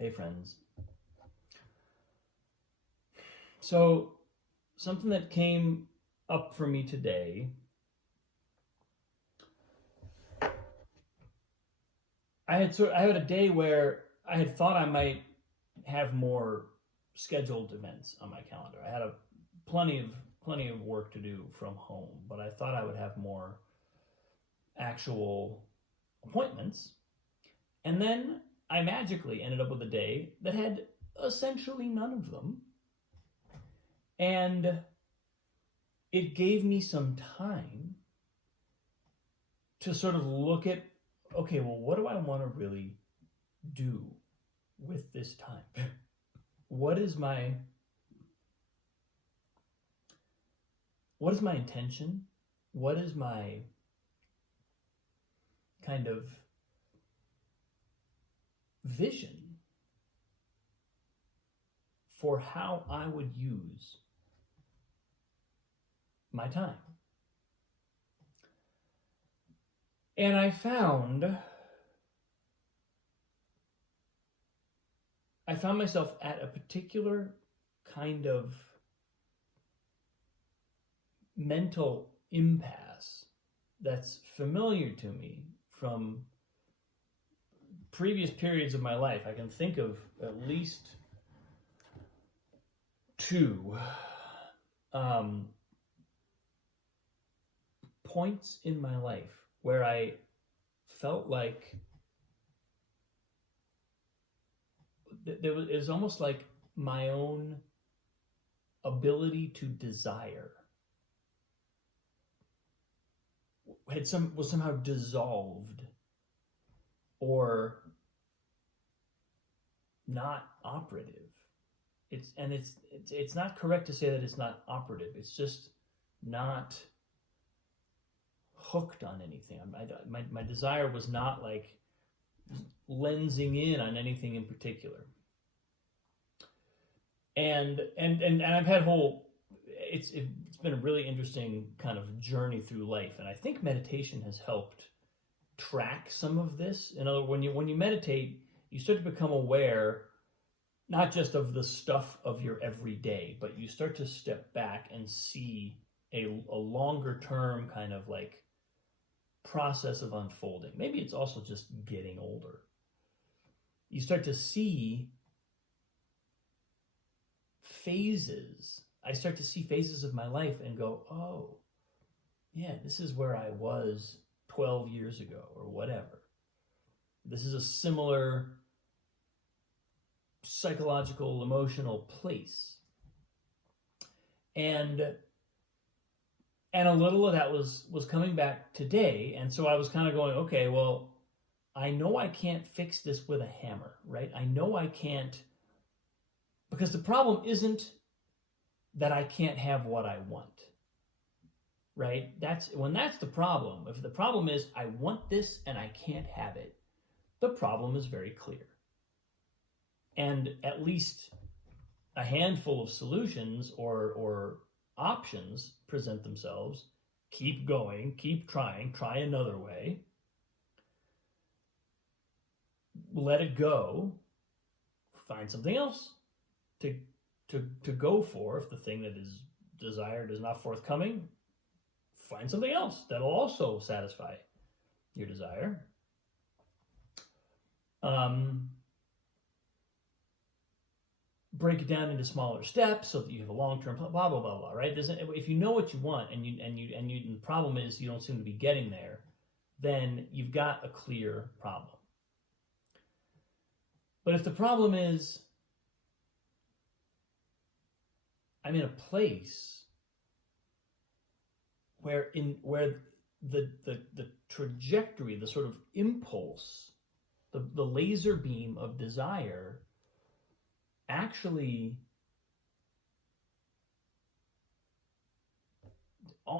Hey friends. So, something that came up for me today, I had a day where I had thought I might have more scheduled events on my calendar. I had a plenty of work to do from home, but I thought I would have more actual appointments. And then I magically ended up with a day that had essentially none of them. And it gave me some time to sort of look at, okay, well, what do I want to really do with this time? What is my intention? What is my kind of vision for how I would use my time? And I found myself at a particular kind of mental impasse that's familiar to me from previous periods of my life. I can think of at least two points in my life where I felt like it was almost like my own ability to desire was somehow dissolved or not operative. It's not correct to say that it's not operative. It's just not hooked on anything. My desire was not like lensing in on anything in particular. And I've had it's been a really interesting kind of journey through life, and I think meditation has helped track some of this. In other words, when you meditate, you start to become aware not just of the stuff of your everyday, but you start to step back and see a longer term kind of like process of unfolding. Maybe it's also just getting older. You start to see phases. I start to see phases of my life and go, oh, yeah, this is where I was 12 years ago or whatever. This is a similar psychological, emotional place. And a little of that was coming back today. And so I was kind of going, okay, well, I know I can't fix this with a hammer, right? I know I can't, because the problem isn't that I can't have what I want, right? That's the problem. If the problem is I want this and I can't have it, the problem is very clear. And at least a handful of solutions or options present themselves. Keep going, keep trying, try another way. Let it go. Find something else to go for. If the thing that is desired is not forthcoming, find something else that'll also satisfy your desire. Break it down into smaller steps so that you have a long-term blah blah blah blah. Right? If you know what you want and the problem is you don't seem to be getting there, then you've got a clear problem. But if the problem is I'm in a place where the trajectory, the sort of impulse, the laser beam of desire actually,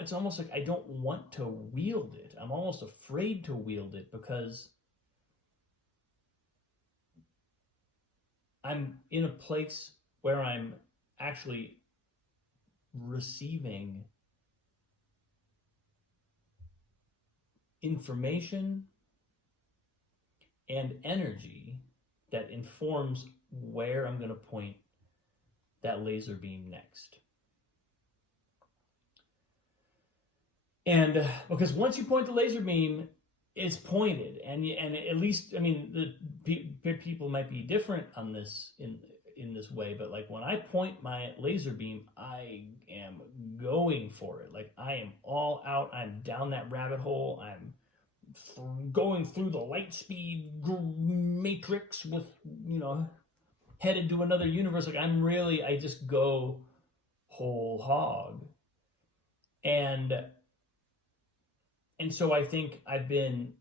it's almost like I don't want to wield it. I'm almost afraid to wield it because I'm in a place where I'm actually receiving information and energy that informs where I'm going to point that laser beam next. And because once you point the laser beam, it's pointed, and at least, I mean, the people might be different on this in this way, but like when I point my laser beam, I am going for it. Like I am all out. I'm down that rabbit hole. I'm going through the light speed matrix with, headed to another universe. Like I just go whole hog. And so I think I've been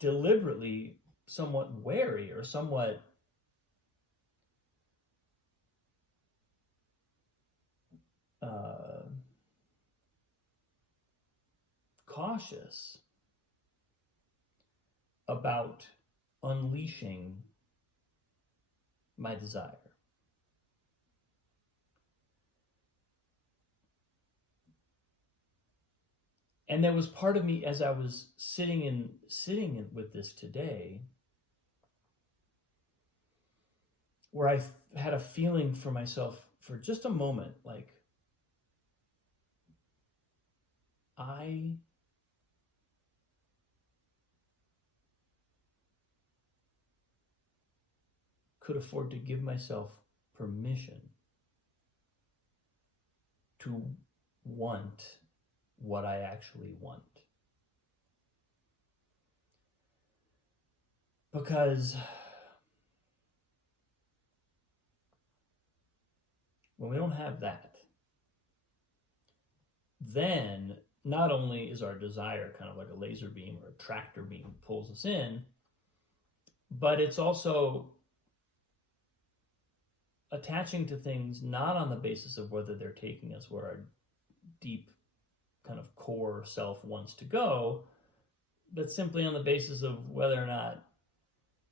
deliberately somewhat wary or somewhat cautious about unleashing my desire. And there was part of me as I was sitting with this today, where I had a feeling for myself for just a moment, like I could afford to give myself permission to want what I actually want. Because when we don't have that, then not only is our desire kind of like a laser beam or a tractor beam pulls us in, but it's also attaching to things not on the basis of whether they're taking us where our deep kind of core self wants to go, but simply on the basis of whether or not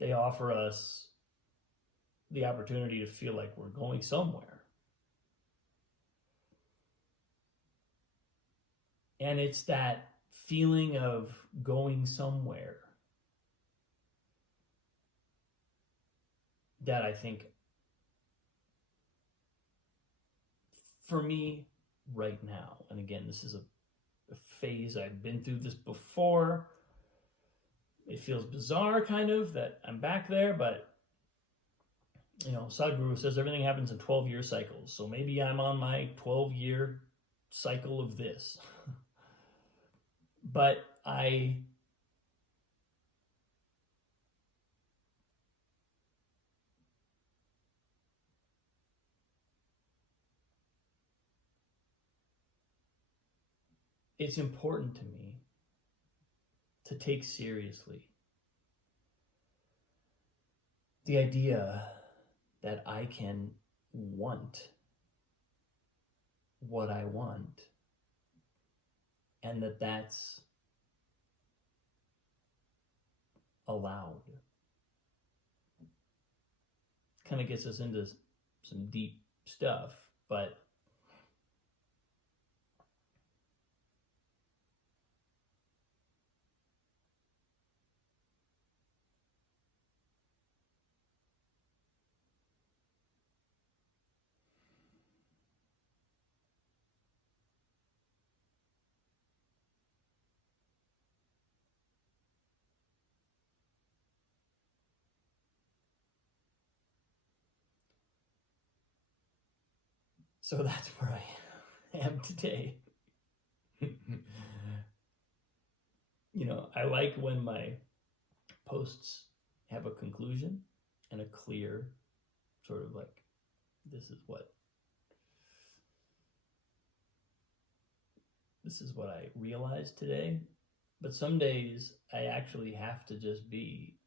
they offer us the opportunity to feel like we're going somewhere. And it's that feeling of going somewhere that I think, for me right now, and again, this is a phase, I've been through this before. It feels bizarre, kind of, that I'm back there, but Sadhguru says everything happens in 12-year cycles. So maybe I'm on my 12-year cycle of this. But it's important to me to take seriously the idea that I can want what I want, and that's allowed. Kind of gets us into some deep stuff, but so that's where I am today. I like when my posts have a conclusion and a clear sort of like, this is what I realized today. But some days I actually have to just be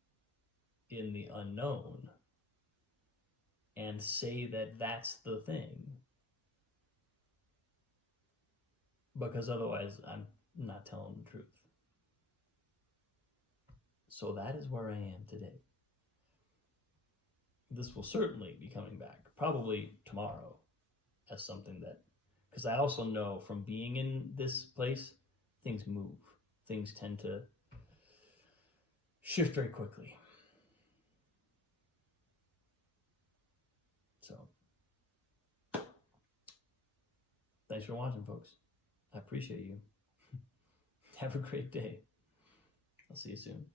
in the unknown and say that that's the thing, because otherwise I'm not telling the truth. So that is where I am today. This will certainly be coming back, probably tomorrow, as something that, because I also know from being in this place, things move. Things tend to shift very quickly. So thanks for watching, folks. I appreciate you. Have a great day. I'll see you soon.